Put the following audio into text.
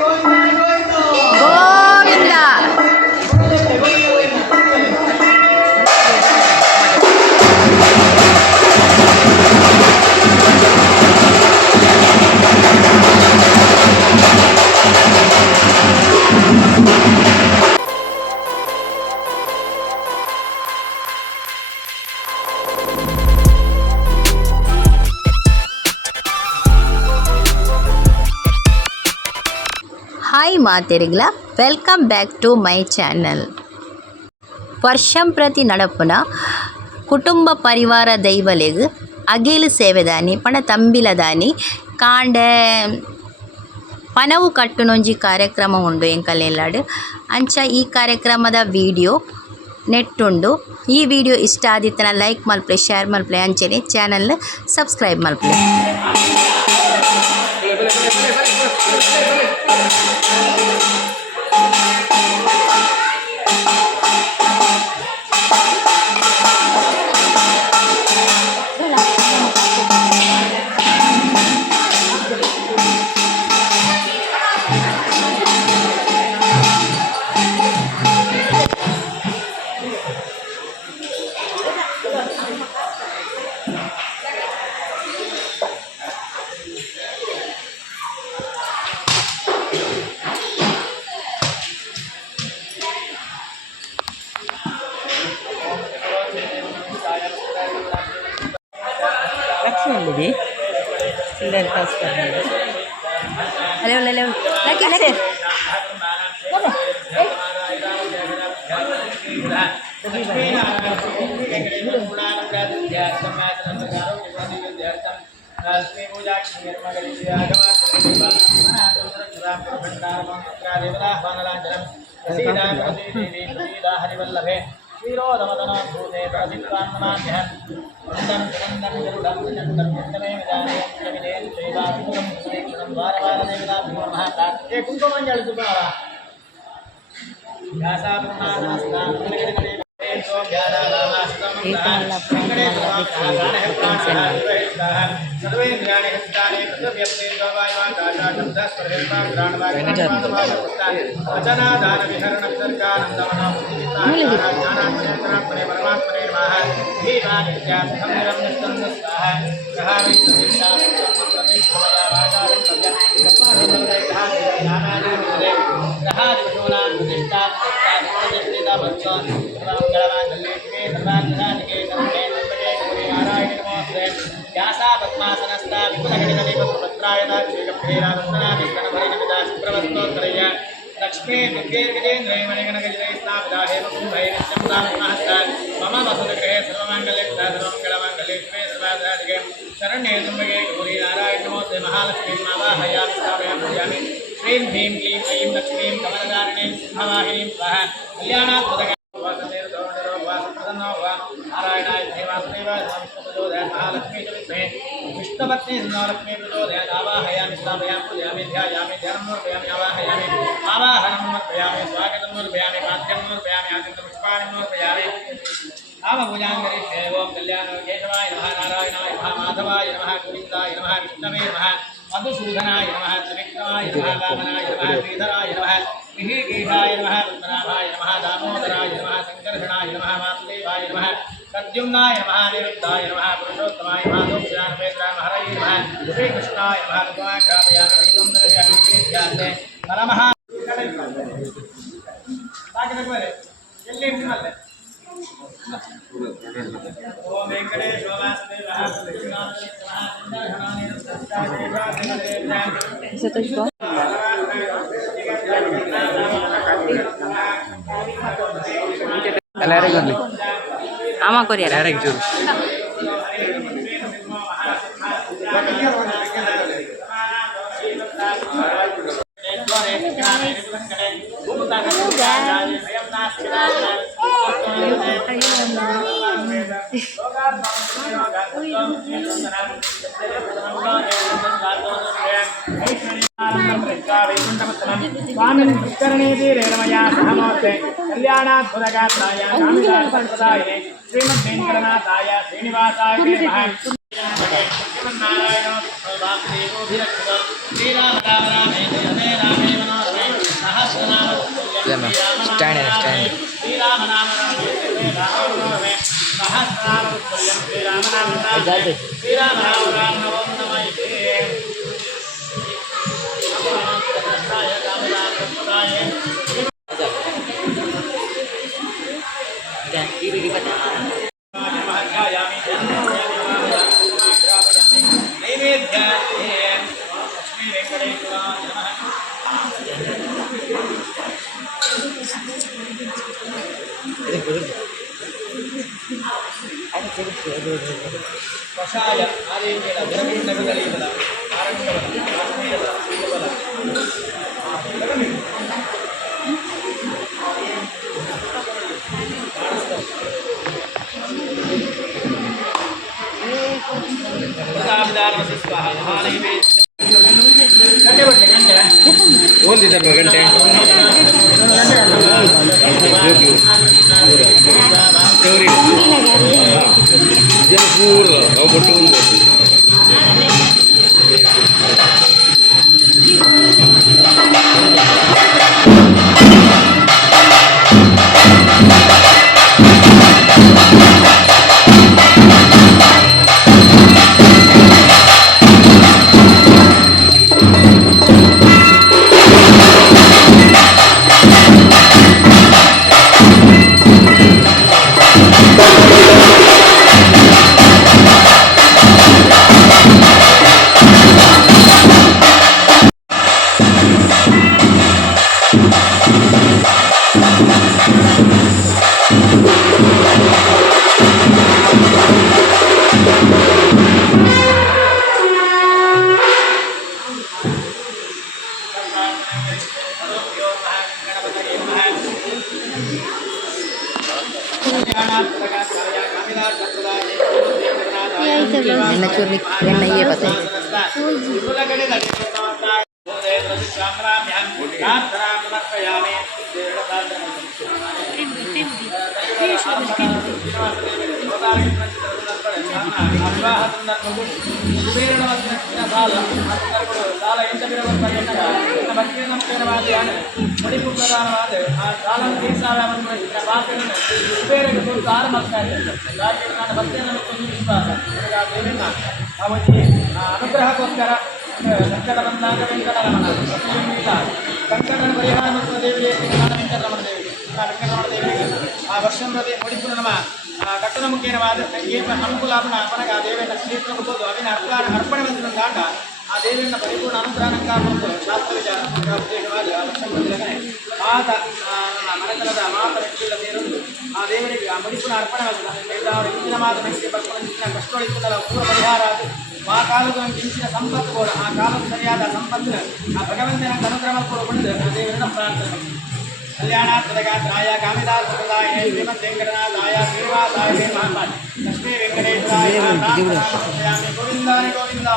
Govinda. Hi ಮಾತೆರಿಗ್ಲ, welcome back to my channel. ವರ್ಷಂ ಪ್ರತಿ ನಡಪುನ ಕುಟುಂಬ ಪರಿವಾರ ದೈವಲೆಗ್ ಅಗೇಲು ಸೇವೆದಾನಿ ಪಣ ತಂಬಿಲದಾನಿ ಕಾಂಡೆ ಪನವು ಕಟ್ಟುನೊಂಜಿ ಕಾರ್ಯಕ್ರಮ ಉಂಡು ಎಂಕಲೆಲ್ಲಾಡು. ಅಂಚ ಈ ಕಾರ್ಯಕ್ರಮದ ವಿಡಿಯೋ ನೆಟ್ಟುಂಡು. ಈ ವಿಡಿಯೋ ಇಷ್ಟ ಆದಿತ್ತನ ಲೈಕ್ ಮಲ್ಪಲೆ, ಶೇರ್ ಮಲ್ಪಲೆ, ಅಂಚನೆ ಚಾನಲ್ ಸಬ್ಸ್ಕ್ರೈಬ್ ಮಲ್ಪಲೆ. लक्ष्मी मम वसुदगृहे सर्वमंगले शिवे सर्वाधिके शरण्ये त्र्यंबके गौरी नारायण नमोस्ते महालक्ष्मी आवाहयामि स्थापयामि पूजयामि श्रीं ह्रीं क्लीं ऐं लक्ष्मीं कमलधारिणीं सिंहवाहिनीं स्वाहा कल्याणात्मक नारायणाय देवासुदेवाय विष्णुप्रचोदयात् महालक्ष्मी च विद्महे विष्णुपत्नी लक्ष्मी प्रचोदयात् आवाहयामि स्थापयामि पूजयामि ध्यायामि ध्यानं समर्पयामि आवाहयामि आवाहनं समर्पयामि स्वागतं समर्पयामि पाद्यं समर्पयामि आदित्यपुष्पाणि समर्पयामि नामपूजां करिष्ये। ओं कल्याण केशवाय नमः, नारायणाय नमः, माधवाय नमः, गोविन्दाय नमः, विष्णवे नमः, मधुसूदनाय नमः, त्रिविक्रमाय नमः, वामनाय नमः, श्रीधराय नमः, ऋषिकेशाय नमः, पद्मनाभाय नमः, दामोदराय नमः, संकर्षणाय नमः, वासुदेवाय नमः, प्रद्युम्नाय नमः, निरुद्धाय नमः, पुरुषोत्तमाय नमः, दोक्षानपेत्राय हरये नमः, श्रीकृष्णाय नमः, भगवान् दीपं दर्शयामि ध्याने नमः। ओम वेंकटेश वासुदेवः आमा कोरिया कल्याणात्मकाय श्रीमद्वेंकटनाथाय श्रीनिवासाय नमः। श्रीमन्नारायण वासुदेवोभिरक्षितो श्रीराम राम रामेति रमे रामे श्रीराम नाम श्रीराम राम ओम नमः ಕಷಾಯ ಆರೇಂದ್ರ ಗುಣವಿಂದಗಳಿಂದ ಆರಂಭವಲ್ಲ ಕಾಶ್ಮೀರದ ಬಲ ಗಂಟೆ ಬಟ್ಟೆ ಗಂಟೆ ಓದಿದ್ದಾರೆ ಗಂಟೆ ಪೂರ್ವ ಅವು ಬಿಟ್ಟು ये पता है ಅನುಗ್ರಹಕ್ಕೋಸ್ಕರ ಸಂಕಟ ಬಂದಾಗ ವೆಂಕಟರಮಣ ಸಂಕಟ ಪರಿಹಾರ ಮತ್ತು ದೇವಿಗೆ ವೆಂಕಟರಮಣ ದೇವಿಗೆ ವೆಂಕಟರಮಣ ದೇವಿಗೆ ಆ ವರ್ಷಂಪ್ರತಿ ಮುಡಿಪುರ ನಮ್ಮ ಕಟ್ಟದ ಮುಖೇನವಾದ ಅನುಕೂಲಾಪಣ ಅಪನಗ ಆ ದೇವಿಯನ್ನು ಶ್ರೀಕೃಬಹುದು ಅವಿನ ಅರ್ಪಣೆ ಬಂದಿರುವ ಕಾರಣ ಆ ದೇವಿಯನ್ನು ಪರಿಪೂರ್ಣ ಅನುಗ್ರಹನಕ್ಕ ಮತ್ತು ಶಾಸ್ತ್ರ ವಿಚಾರ ಉದ್ದೇಶವಾದ ವರ್ಷಂಪ್ರತಿ ಮಾತ ಮನೆತನದ ಮಾತ ವ್ಯಕ್ತಿಗಳ ಸೇರಲು ಆ ದೇವರಿಗೆ ಆ ಮುಡಿಪುರ ಅರ್ಪಣೆ ಬಂದಿಲ್ಲ ಇಂದಿನ ಮಾತ ಮೆಚ್ಚಿಗೆ ಬರ್ಕೊಂಡು ಕಷ್ಟೊಳಿತದ ಪೂರ್ವ ಪರಿಹಾರ ಅದು ಆ ಕಾಲದ ಮಿಂಚಿನ ಸಂಪತ್ತು ಕೂಡ ಆ ಕಾಲದ ಸರಿಯಾದ ಸಂಪತ್ತಿನ ಆ ಭಗವಂತನ ಅನುಗ್ರಹ ಕೂಡ ಬಂದು ಆ ದೇವರನ್ನ ಪ್ರಾರ್ಥನೆ ಕಲ್ಯಾಣಾತ್ಮದಗಾತ್ರಾಯ ಕಾಮಿದಾರ್ಥದಾಯ ಶ್ರೀಮದ್ ವೆಂಕಟನಾಥಾಯ ಶ್ರೀನಿವಾಸಾಯ ಮಹಾಪಾಯ ಲಕ್ಷ್ಮೀ ವೆಂಕಟೇಶ್ವರಾಯ ಗೋವಿಂದಾಯ ಗೋವಿಂದ